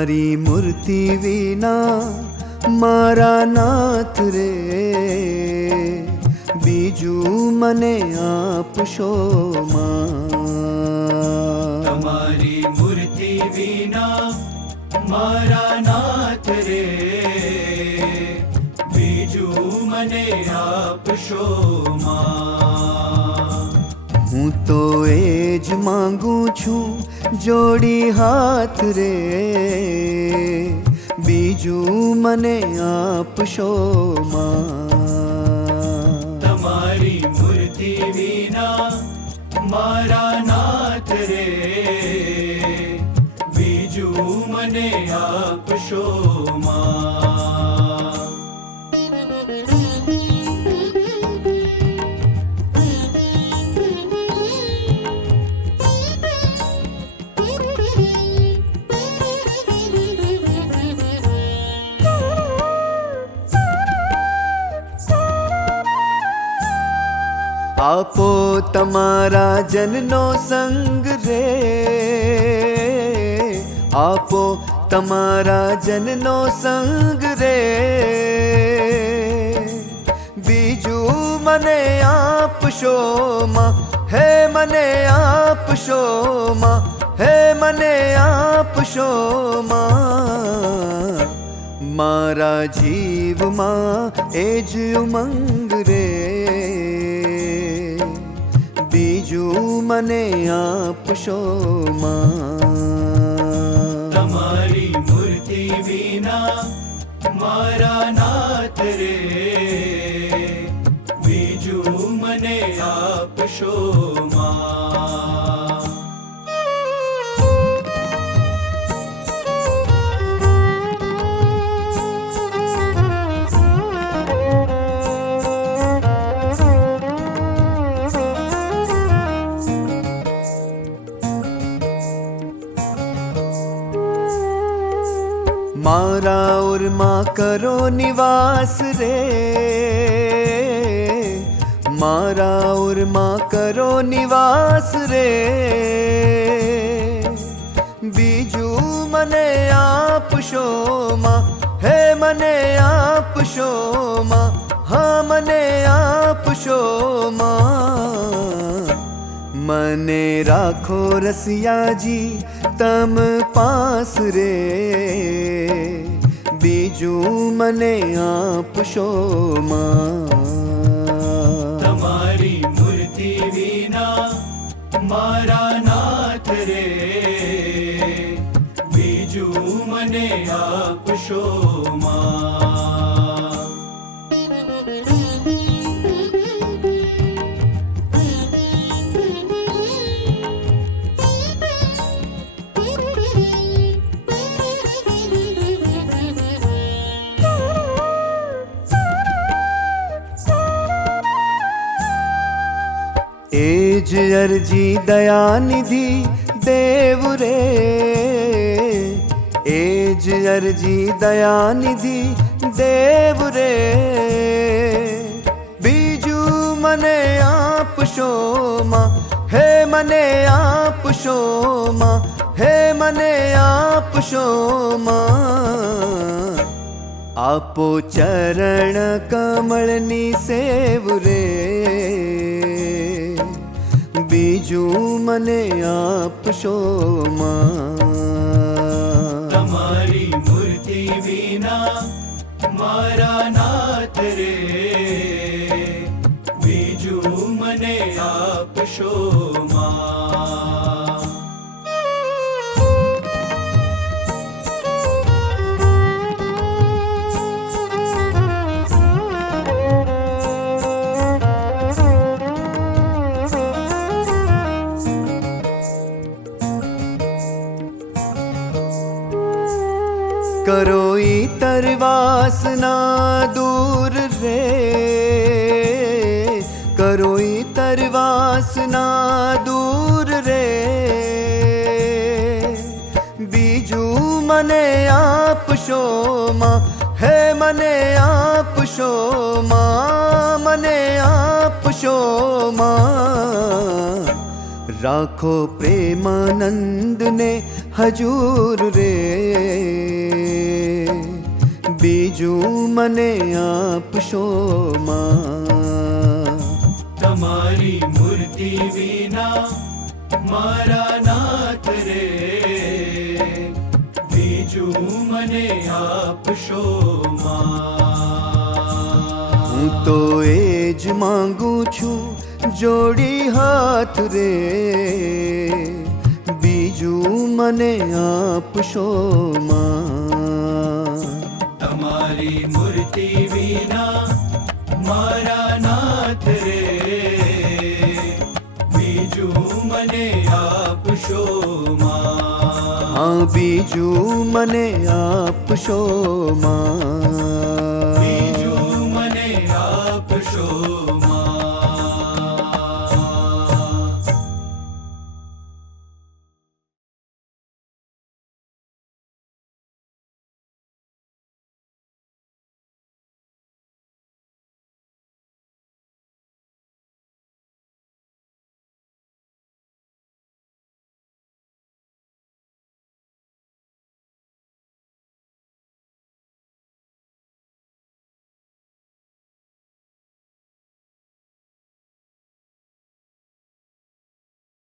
તમારી મૂર્તિ વિના મારા નાથ રે બીજું મને આપશો માં. તમારી મૂર્તિ વિના મારા નાથ રે બીજું મને આપશો માં. હું તો એ જ માંગુ છું જોડી હાથ રે બીજું મને આપશો માં. તમારી મૂર્તિ વિના મારા નાથ રે બીજું મને આપશો માં. આપો તમારા જનનો સંગ રે આપો તમારા જનનો સંગ રે બીજું મને આપશો માં હે મને આપશો માં હે મને આપશો માં. મારા જીવમાં એ જ ઉમંગ રે બીજું મને આપશો માં. તમારી મૂર્તિ વિના મારા નાથ રે બીજું મને આપશો માં. મારા ઉરમાં કરો નિવાસ રે મારા ઉરમાં કરો નિવાસ રે બીજું મને આપશો માં હે મને આપશો માં હા મને આપશો માં. મને રાખો રસિયાજી તમ પાસ રે બીજું મને આપશો માં. તમારી મૂર્તિ વિના મારા નાથ રે બીજું મને આપશો માં. એ જ અરજી દયાનિધિ દેવ રે એ જ અરજી દયાનિધિ દેવ રે બીજું મને આપશો માં હે મને આપશો માં હે મને આપશો માં. આપો ચરણ કમળની સેવ રે બીજું મને આપશો માં. તમારી મૂર્તિ વિના મારા નાથ રે બીજું મને આપશો માં. કરો ઈતર વાસના દૂર રે કરો ઈતર વાસના દૂર રે બીજું મને આપશો માં હે મને આપશો માં મને આપશો માં. રાખો પ્રેમાનંદ ને હજૂર રે મને આપશો માં. તમારી મૂર્તિ વિના મારા નાથ રે, બીજું મને આપશો માં. હું તો એ જ માંગુ છું જોડી હાથ રે, બીજું મને આપશો માં. તમારી મૂર્તિ વિના મારા નાથ રે, બીજું મને આપશો માં. હા બીજું મને આપશો માં.